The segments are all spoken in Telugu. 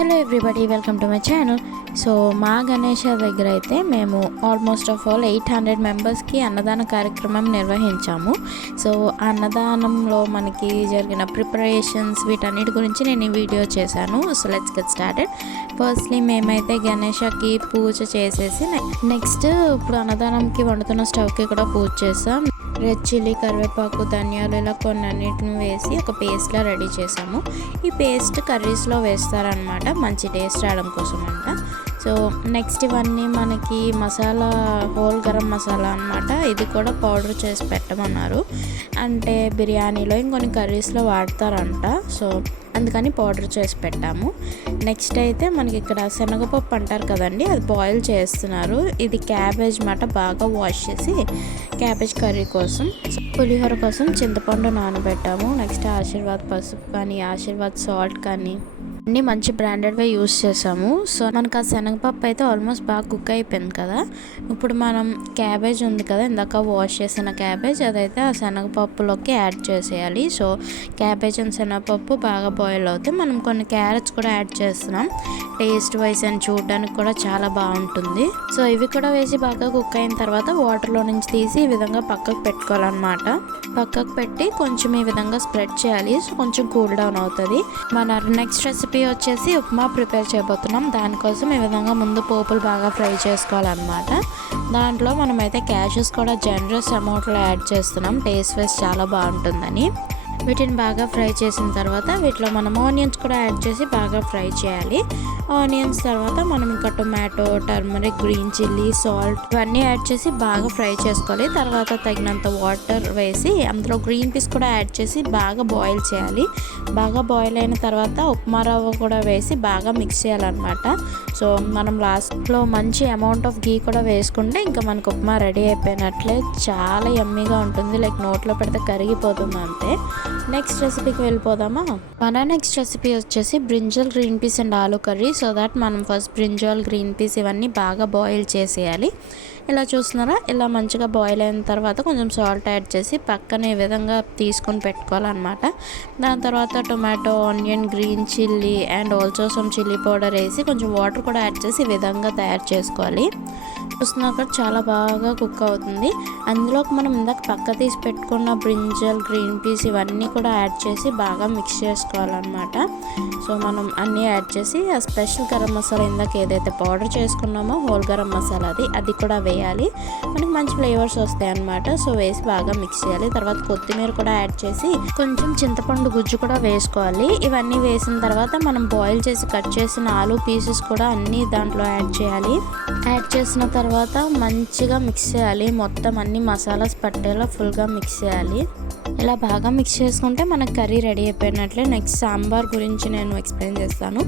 Hello everybody, welcome to my channel. So మా గణేష దగ్గర అయితే మేము ఆల్మోస్ట్ ఆఫ్ ఆల్ 800 మెంబర్స్కి అన్నదాన కార్యక్రమం నిర్వహించాము. సో అన్నదానంలో మనకి జరిగిన ప్రిపరేషన్స్ వీటన్నిటి గురించి నేను ఈ వీడియో చేశాను. So let's get started. Firstly మేమైతే గణేషకి పూజ చేసేసి నెక్స్ట్ ఇప్పుడు అన్నదానంకి వండుతున్న స్టవ్కి కూడా పూజ చేసాం. రెడ్ చిల్లీ, కరివేపాకు, ధనియాలు ఇలా కొన్నిటిని వేసి ఒక పేస్ట్లా రెడీ చేసాము. ఈ పేస్ట్ కర్రీస్లో వేస్తారనమాట, మంచి టేస్ట్ రావడం కోసం అంట. సో నెక్స్ట్ ఇవన్నీ మనకి మసాలా, హోల్ గరం మసాలా అనమాట. ఇది కూడా పౌడర్ చేసి పెట్టమన్నారు, అంటే బిర్యానీలో ఇంకొన్ని కర్రీస్లో వాడతారంట. సో అందుకని పౌడర్ చేసి పెట్టాము. నెక్స్ట్ అయితే మనకి ఇక్కడ శనగపప్పు అంటారు కదండి, అది బాయిల్ చేస్తున్నారు. ఇది క్యాబేజ్ మాట, బాగా వాష్ చేసి క్యాబేజ్ కర్రీ కోసం. పులిహోర కోసం చింతపండు నానబెట్టాము. నెక్స్ట్ ఆశీర్వాద్ పసుపు కానీ, ఆశీర్వాద్ సాల్ట్ కానీ అన్నీ మంచి బ్రాండెడ్వే యూస్ చేసాము. సో మనకు ఆ శనగపప్పు అయితే ఆల్మోస్ట్ బాగా కుక్ అయిపోయింది కదా. ఇప్పుడు మనం క్యాబేజ్ ఉంది కదా, ఇందాక వాష్ చేసిన క్యాబేజ్, అదైతే ఆ శనగపప్పులోకి యాడ్ చేసేయాలి. సో క్యాబేజ్ అండ్ శనగపప్పు బాగా బాయిల్ అవుతాయి. మనం కొన్ని క్యారెట్స్ కూడా యాడ్ చేస్తున్నాం, టేస్ట్ వైజ్ అండ్ చూడడానికి కూడా చాలా బాగుంటుంది. సో ఇవి కూడా వేసి బాగా కుక్ అయిన తర్వాత వాటర్లో నుంచి తీసి ఈ విధంగా పక్కకు పెట్టుకోవాలన్నమాట. పక్కకు పెట్టి కొంచెం ఈ విధంగా స్ప్రెడ్ చేయాలి. సో కొంచెం కూల్ డౌన్ అవుతుంది. మన నెక్స్ట్ రెసిపీ వచ్చేసి ఉప్మా ప్రిపేర్ చేయబోతున్నాం. దానికోసం ఈ విధంగా ముందు పోపులు బాగా ఫ్రై చేసుకోవాలన్నమాట. దాంట్లో మనమైతే క్యాషెస్ కూడా జనరస్ అమౌంట్లో యాడ్ చేస్తున్నాం, టేస్ట్ వైజ్ చాలా బాగుంటుందని. వీటిని బాగా ఫ్రై చేసిన తర్వాత వీటిలో మనం ఆనియన్స్ కూడా యాడ్ చేసి బాగా ఫ్రై చేయాలి. ఆనియన్స్ తర్వాత మనం ఇంకా tomato, turmeric, green chilli, salt ఇవన్నీ యాడ్ చేసి బాగా ఫ్రై చేసుకోవాలి. తర్వాత తగినంత వాటర్ వేసి అందులో గ్రీన్ పీస్ కూడా యాడ్ చేసి బాగా బాయిల్ చేయాలి. బాగా బాయిల్ అయిన తర్వాత ఉప్మా రవ్వ కూడా వేసి బాగా మిక్స్ చేయాలన్నమాట. సో మనం లాస్ట్లో మంచి అమౌంట్ ఆఫ్ గీ కూడా వేసుకుంటే ఇంకా మనకు ఉప్మా రెడీ అయిపోయినట్లే. చాలా యమ్మీగా ఉంటుంది, లైక్ నోట్లో పెడితే కరిగిపోతుంది అంతే. నెక్స్ట్ రెసిపీకి వెళ్ళిపోదామా. మన నెక్స్ట్ రెసిపీ వచ్చేసి brinjal, green peas and aloo curry. So that మనం ఫస్ట్ బ్రింజల్, గ్రీన్ పీస్ ఇవన్నీ బాగా బాయిల్ చేసేయాలి. ఇలా చూస్తున్నారా, ఇలా మంచిగా బాయిల్ అయిన తర్వాత కొంచెం సాల్ట్ యాడ్ చేసి పక్కన ఈ విధంగా తీసుకొని పెట్టుకోవాలన్నమాట. దాని తర్వాత tomato, onion, green chilli and also some chilli powder వేసి కొంచెం వాటర్ కూడా యాడ్ చేసి ఈ విధంగా తయారు చేసుకోవాలి. చూస్తున్నాక చాలా బాగా కుక్ అవుతుంది. అందులోకి మనం ఇందాక పక్క తీసి పెట్టుకున్న బ్రింజల్, గ్రీన్ పీస్ ఇవన్నీ కూడా యాడ్ చేసి బాగా మిక్స్ చేసుకోవాలన్నమాట. సో మనం అన్నీ యాడ్ చేసి ఆ స్పెషల్ గరం మసాలా, ఇందాక ఏదైతే పౌడర్ చేసుకున్నామో హోల్ గరం మసాలా అది కూడా వేయాలి. మనకి మంచి ఫ్లేవర్స్ వస్తాయి అన్నమాట. సో వేసి బాగా మిక్స్ చేయాలి. తర్వాత కొత్తిమీర కూడా యాడ్ చేసి కొంచెం చింతపండు గుజ్జు కూడా వేసుకోవాలి. ఇవన్నీ వేసిన తర్వాత మనం బాయిల్ చేసి కట్ చేసిన ఆలూ పీసెస్ కూడా అన్నీ దాంట్లో యాడ్ చేయాలి. యాడ్ చేసిన తర్వాత మంచిగా మిక్స్ చేయాలి. మొత్తం అన్ని మసాలాస్ పట్టేలా ఫుల్గా మిక్స్ చేయాలి. ఇలా బాగా మిక్స్ చేసుకుంటే మనకు కర్రీ రెడీ అయిపోయినట్లే. నెక్స్ట్ సాంబార్ గురించి నేను ఎక్స్ప్లెయిన్ చేస్తాను.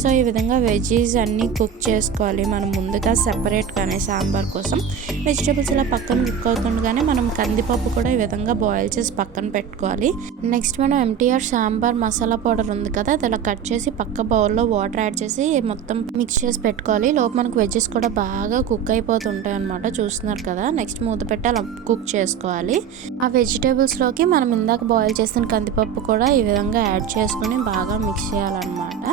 సో ఈ విధంగా వెజ్జీస్ అన్నీ కుక్ చేసుకోవాలి మనం ముందుగా సెపరేట్గానే. సాంబార్ కోసం వెజిటేబుల్స్ ఇలా పక్కన కుక్ అవుతుండగానే మనం కందిపప్పు కూడా ఈ విధంగా బాయిల్ చేసి పక్కన పెట్టుకోవాలి. నెక్స్ట్ మనం ఎంటీఆర్ సాంబార్ మసాలా పౌడర్ ఉంది కదా, అది అలా కట్ చేసి పక్క బౌల్లో వాటర్ యాడ్ చేసి మొత్తం మిక్స్ చేసి పెట్టుకోవాలి. లోపు మనకు వెజ్జెస్ కూడా బాగా కుక్ అయిపోతుంటాయి అన్నమాట. చూస్తున్నారు కదా. నెక్స్ట్ మూత పెట్టి అలా కుక్ చేసుకోవాలి. ఆ వెజిటేబుల్స్లోకి మనం ఇందాక బాయిల్ చేసిన కందిపప్పు కూడా ఈ విధంగా యాడ్ చేసుకుని బాగా మిక్స్ చేయాలన్నమాట.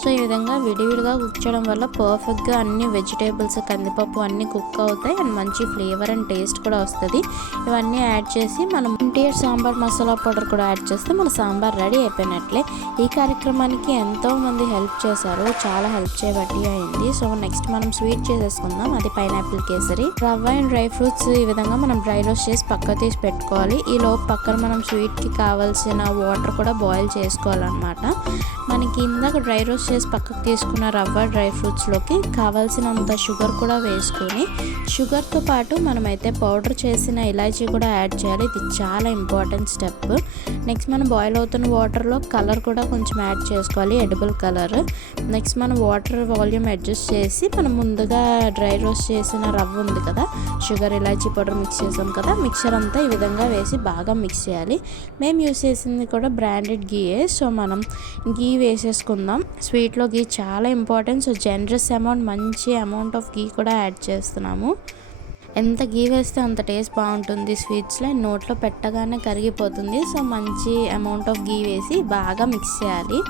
సో ఈ విధంగా విడివిడిగా కుక్ చేయడం వల్ల పర్ఫెక్ట్గా అన్ని వెజిటేబుల్స్, కందిపప్పు అన్నీ కుక్ అవుతాయి అండ్ మంచి ఫ్లేవర్ అండ్ టేస్ట్ కూడా వస్తుంది. ఇవన్నీ యాడ్ చేసి మనం ఎన్టీఆర్ సాంబార్ మసాలా పౌడర్ కూడా యాడ్ చేస్తే మన సాంబార్ రెడీ అయిపోయినట్లే. ఈ కార్యక్రమానికి ఎంతోమంది హెల్ప్ చేశారు, చాలా హెల్ప్ చేయబట్టి అయింది. సో నెక్స్ట్ మనం స్వీట్ చేసేసుకుందాం. అది పైనాపిల్ కేసరి. రవ్వ అండ్ డ్రై ఫ్రూట్స్ ఈ విధంగా మనం డ్రై రోస్ట్ చేసి పక్క తీసి పెట్టుకోవాలి. ఈ లోపు పక్కన మనం స్వీట్కి కావాల్సిన వాటర్ కూడా బాయిల్ చేసుకోవాలన్నమాట. మనకి ఇందాక డ్రై రోస్ట్ చేసి పక్కకు తీసుకున్న రవ్వ, డ్రై ఫ్రూట్స్లోకి కావాల్సినంత షుగర్ కూడా వేసుకొని, షుగర్తో పాటు మనమైతే పౌడర్ చేసిన ఇలాచీ కూడా యాడ్ చేయాలి. ఇది చాలా ఇంపార్టెంట్ స్టెప్. నెక్స్ట్ మనం బాయిల్ అవుతున్న వాటర్లో కలర్ కూడా కొంచెం యాడ్ చేసుకోవాలి, ఎడిబుల్ కలర్. నెక్స్ట్ మనం వాటర్ వాల్యూమ్ అడ్జస్ట్ చేసి మనం ముందుగా డ్రై రోస్ట్ చేసిన రవ్వ ఉంది కదా, షుగర్, ఇలాచీ పౌడర్ మిక్స్ చేసాం కదా, మిక్చర్ అంతా ఈ విధంగా వేసి బాగా మిక్స్ చేయాలి. మేము యూస్ చేసింది కూడా బ్రాండెడ్ గీయే. సో మనం గీ వేసేసుకుందాం. స్వీట్లో గీ చాలా ఇంపార్టెంట్. సో జనరస్ అమౌంట్, మంచి అమౌంట్ ఆఫ్ గీ కూడా యాడ్ చేస్తున్నాము. ఎంత గీ వేస్తే అంత టేస్ట్ బాగుంటుంది స్వీట్స్లో. నోట్లో పెట్టగానే కరిగిపోతుంది. సో మంచి అమౌంట్ ఆఫ్ గీ వేసి బాగా మిక్స్ చేయాలి.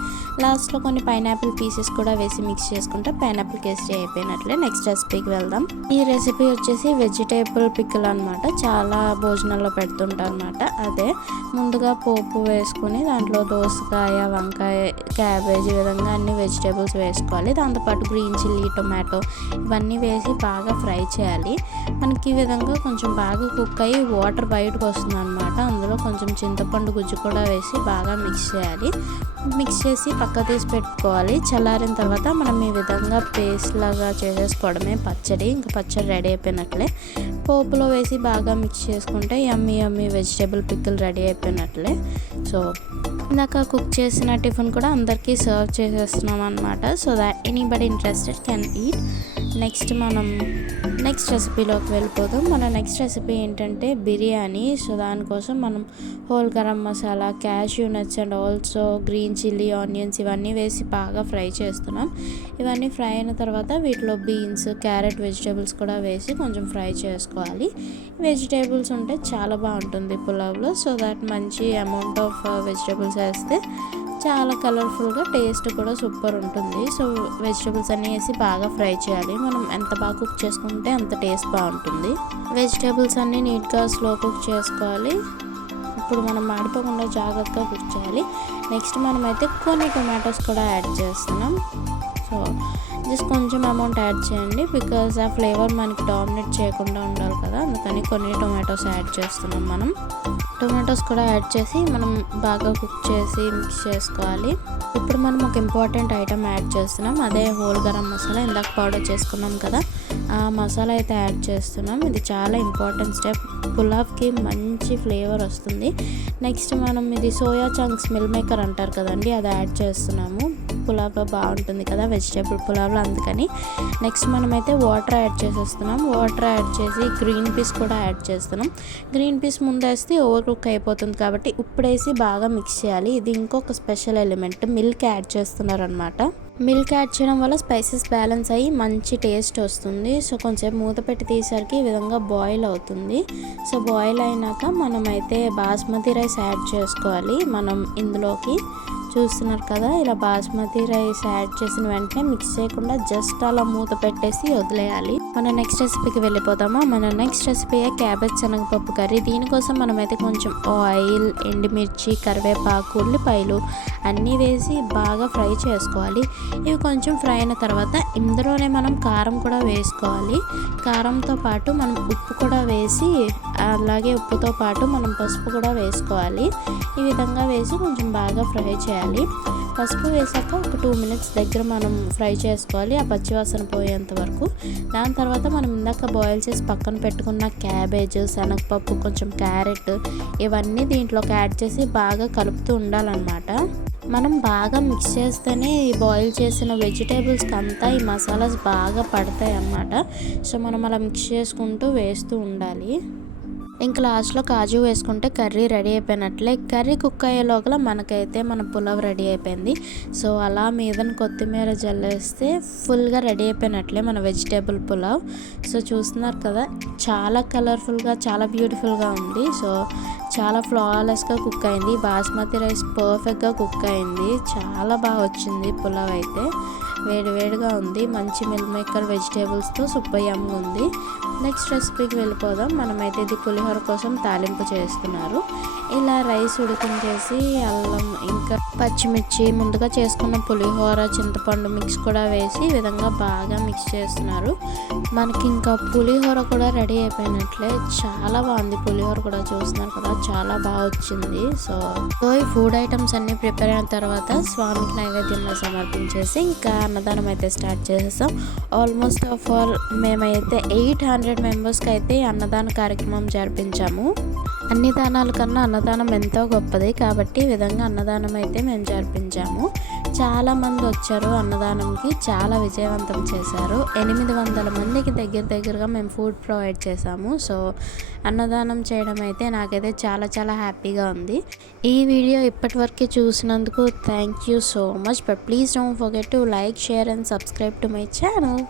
లాస్ట్లో కొన్ని పైనాపిల్ పీసెస్ కూడా వేసి మిక్స్ చేసుకుంటే పైనాపిల్ కేసరి అయిపోయినట్లే. నెక్స్ట్ రెసిపీకి వెళ్దాం. ఈ రెసిపీ వచ్చేసి వెజిటేబుల్ పికిల్ అనమాట. చాలా భోజనాల్లో పెడుతుంటారు అనమాట. అదే ముందుగా పోపు వేసుకుని దాంట్లో దోసకాయ, వంకాయ, క్యాబేజీ విధంగా అన్ని వెజిటేబుల్స్ వేసుకోవాలి. దాంతోపాటు గ్రీన్ చిల్లీ, టొమాటో ఇవన్నీ వేసి బాగా ఫ్రై చేయాలి. మనకి ఈ విధంగా కొంచెం బాగా కుక్ అయ్యి వాటర్ బయటకు వస్తుంది అనమాట. అందులో కొంచెం చింతపండు గుజ్జు కూడా వేసి బాగా మిక్స్ చేయాలి. మిక్స్ చేసి పక్క తీసి పెట్టుకోవాలి. చల్లారిన తర్వాత మనం ఈ విధంగా పేస్ట్ లాగా చేసేసుకోవడమే పచ్చడి. ఇంకా పచ్చడి రెడీ అయిపోయినట్లే. పోపులో వేసి బాగా మిక్స్ చేసుకుంటే yummy yummy vegetable pickle ready అయిపోయినట్లే. సో ఇందాక కుక్ చేసిన టిఫిన్ కూడా అందరికీ సర్వ్ చేసేస్తున్నాం అనమాట. So that anybody interested can eat. Next రెసిపీలోకి వెళ్ళిపోదాం. మన నెక్స్ట్ రెసిపీ ఏంటంటే బిర్యానీ. సో దానికోసం మనం whole garam masala, cashew nuts and also green chilli, onions ఇవన్నీ వేసి బాగా ఫ్రై చేస్తున్నాం. ఇవన్నీ ఫ్రై అయిన తర్వాత వీటిలో బీన్స్, క్యారెట్, వెజిటేబుల్స్ కూడా వేసి కొంచెం ఫ్రై చేసుకోవాలి. వెజిటేబుల్స్ ఉంటే చాలా బాగుంటుంది పులావ్లో. సో దాట్ మంచి అమౌంట్ ఆఫ్ వెజిటేబుల్స్ వేస్తే చాలా కలర్ఫుల్గా, టేస్ట్ కూడా సూపర్ ఉంటుంది. సో వెజిటేబుల్స్ అన్నీ వేసి బాగా ఫ్రై చేయాలి. మనం ఎంత బాగా కుక్ చేసుకుంటే అంత టేస్ట్ బాగుంటుంది. వెజిటేబుల్స్ అన్నీ నీట్గా స్లో కుక్ చేసుకోవాలి. ఇప్పుడు మనం మాడిపోకుండా జాగ్రత్తగా కుక్ చేయాలి. నెక్స్ట్ మనమైతే కొన్ని టొమాటోస్ కూడా యాడ్ చేస్తున్నాం. సో జస్ట్ కొంచెం అమౌంట్ యాడ్ చేయండి, బికాజ్ ఆ ఫ్లేవర్ మనకి డామినేట్ చేయకుండా ఉండాలి కదా, అందుకని కొన్ని టొమాటోస్ యాడ్ చేస్తున్నాం. మనం టొమాటోస్ కూడా యాడ్ చేసి మనం బాగా కుక్ చేసి మిక్స్ చేసుకోవాలి. ఇప్పుడు మనం ఒక ఇంపార్టెంట్ ఐటమ్ యాడ్ చేస్తున్నాం. అదే హోల్ గరం మసాలా. ఇందాక పౌడర్ చేసుకున్నాం కదా, ఆ మసాలా అయితే యాడ్ చేస్తున్నాం. ఇది చాలా ఇంపార్టెంట్ స్టెప్. పులావ్కి మంచి ఫ్లేవర్ వస్తుంది. నెక్స్ట్ మనం ఇది సోయా చంక్స్ మిల్ మేకర్ అంటారు కదండి, అది యాడ్ చేస్తున్నాము. పులావ్లో బాగుంటుంది కదా వెజిటేబుల్ పులావ్లో, అందుకని. నెక్స్ట్ మనమైతే వాటర్ యాడ్ చేసేస్తున్నాం. వాటర్ యాడ్ చేసి గ్రీన్ పీస్ కూడా యాడ్ చేస్తున్నాం. గ్రీన్ పీస్ ముందేస్తే ఓవర్ కుక్ అయిపోతుంది కాబట్టి ఇప్పుడేసి బాగా మిక్స్ చేయాలి. ఇది ఇంకొక స్పెషల్ ఎలిమెంట్, మిల్క్ యాడ్ చేస్తున్నారు అనమాట. మిల్క్ యాడ్ చేయడం వల్ల స్పైసెస్ బ్యాలెన్స్ అయ్యి మంచి టేస్ట్ వస్తుంది. సో కొంచెం మూత పెట్టి తీసరికి ఈ విధంగా బాయిల్ అవుతుంది. సో బాయిల్ అయినాక మనమైతే బాస్మతి రైస్ యాడ్ చేసుకోవాలి. మనం ఇందులోకి చూస్తున్నారు కదా, ఇలా బాస్మతి రైస్ యాడ్ చేసిన వెంటనే మిక్స్ చేయకుండా జస్ట్ అలా మూత పెట్టేసి వదిలేయాలి. మన నెక్స్ట్ రెసిపీకి వెళ్ళిపోతామా. మన నెక్స్ట్ రెసిపీ క్యాబేజ్ శనగపప్పు కర్రీ. దీనికోసం మనమైతే కొంచెం ఆయిల్, ఎండుమిర్చి, కరివేపాకు, ఉల్లిపాయలు అన్నీ వేసి బాగా ఫ్రై చేసుకోవాలి. ఇవి కొంచెం ఫ్రై అయిన తర్వాత ఇందులోనే మనం కారం కూడా వేసుకోవాలి. కారంతో పాటు మనం ఉప్పు కూడా వేసి, అలాగే ఉప్పుతో పాటు మనం పసుపు కూడా వేసుకోవాలి. ఈ విధంగా వేసి కొంచెం బాగా ఫ్రై చేయాలి. పసుపు వేసాక ఒక 2 minutes దగ్గర మనం ఫ్రై చేసుకోవాలి, ఆ పచ్చివాసన పోయేంత వరకు. దాని తర్వాత మనం ఇందాక బాయిల్ చేసి పక్కన పెట్టుకున్న క్యాబేజ్, శనగపప్పు, కొంచెం క్యారెట్ ఇవన్నీ దీంట్లోకి యాడ్ చేసి బాగా కలుపుతూ ఉండాలన్నమాట. మనం బాగా మిక్స్ చేస్తేనే ఈ బాయిల్ చేసిన వెజిటేబుల్స్కి అంతా ఈ మసాలాస్ బాగా పడతాయి అన్నమాట. సో మనం అలా మిక్స్ చేసుకుంటూ వేస్తూ ఉండాలి. ఇంకా లాస్ట్లో కాజు వేసుకుంటే కర్రీ రెడీ అయిపోయినట్లే. కర్రీ కుక్ అయ్యే లోపల మనకైతే మన పులావ్ రెడీ అయిపోయింది. సో అలా మీదన కొత్తిమీర జల్లేస్తే ఫుల్గా రెడీ అయిపోయినట్లే మన వెజిటేబుల్ పులావ్. సో చూస్తున్నారు కదా, చాలా కలర్ఫుల్గా, చాలా బ్యూటిఫుల్గా ఉంది. సో చాలా ఫ్లాలెస్గా కుక్ అయింది. బాస్మతి రైస్ పర్ఫెక్ట్గా కుక్ అయింది. చాలా బాగా వచ్చింది పులావ్ అయితే. వేడివేడిగా ఉంది. మంచి మిల్ మేకర్ వెజిటేబుల్స్తో సూపర్ యమ్గా ఉంది. నెక్స్ట్ రెసిపీకి వెళ్ళిపోదాం. మనమైతే ఇది పులిహోర కోసం తాలింపు చేస్తున్నారు. ఇలా రైస్ ఉడికించేసి అల్లం, ఇంకా పచ్చిమిర్చి, ముందుగా చేసుకున్న పులిహోర, చింతపండు మిక్స్ కూడా వేసి ఈ విధంగా బాగా మిక్స్ చేస్తున్నారు. మనకి ఇంకా పులిహోర కూడా రెడీ అయిపోయినట్లే. చాలా బాగుంది పులిహోర కూడా, చూస్తున్నారు కదా, చాలా బాగా వచ్చింది. సో ఈ ఫుడ్ ఐటమ్స్ అన్నీ ప్రిపేర్ అయిన తర్వాత స్వామికి నైవేద్యంలో సమర్పించేసి ఇంకా అన్నదానం అయితే స్టార్ట్ చేసేసాం. ఆల్మోస్ట్ ఆఫ్ ఆల్ మేమైతే 800 మెంబర్స్కి అయితే అన్నదాన కార్యక్రమం జరిపించాము. అన్ని దానాల కన్నా అన్నదానం ఎంతో గొప్పది కాబట్టి ఈ విధంగా అన్నదానం అయితే మేము జరిపించాము. చాలామంది వచ్చారు అన్నదానంకి, చాలా విజయవంతం చేశారు. 800 మందికి దగ్గరగా మేము ఫుడ్ ప్రొవైడ్ చేశాము. సో అన్నదానం చేయడం అయితే నాకైతే చాలా చాలా హ్యాపీగా ఉంది. ఈ వీడియో ఇప్పటివరకు చూసినందుకు thank you so much. But please don't forget to like, share and subscribe to my channel.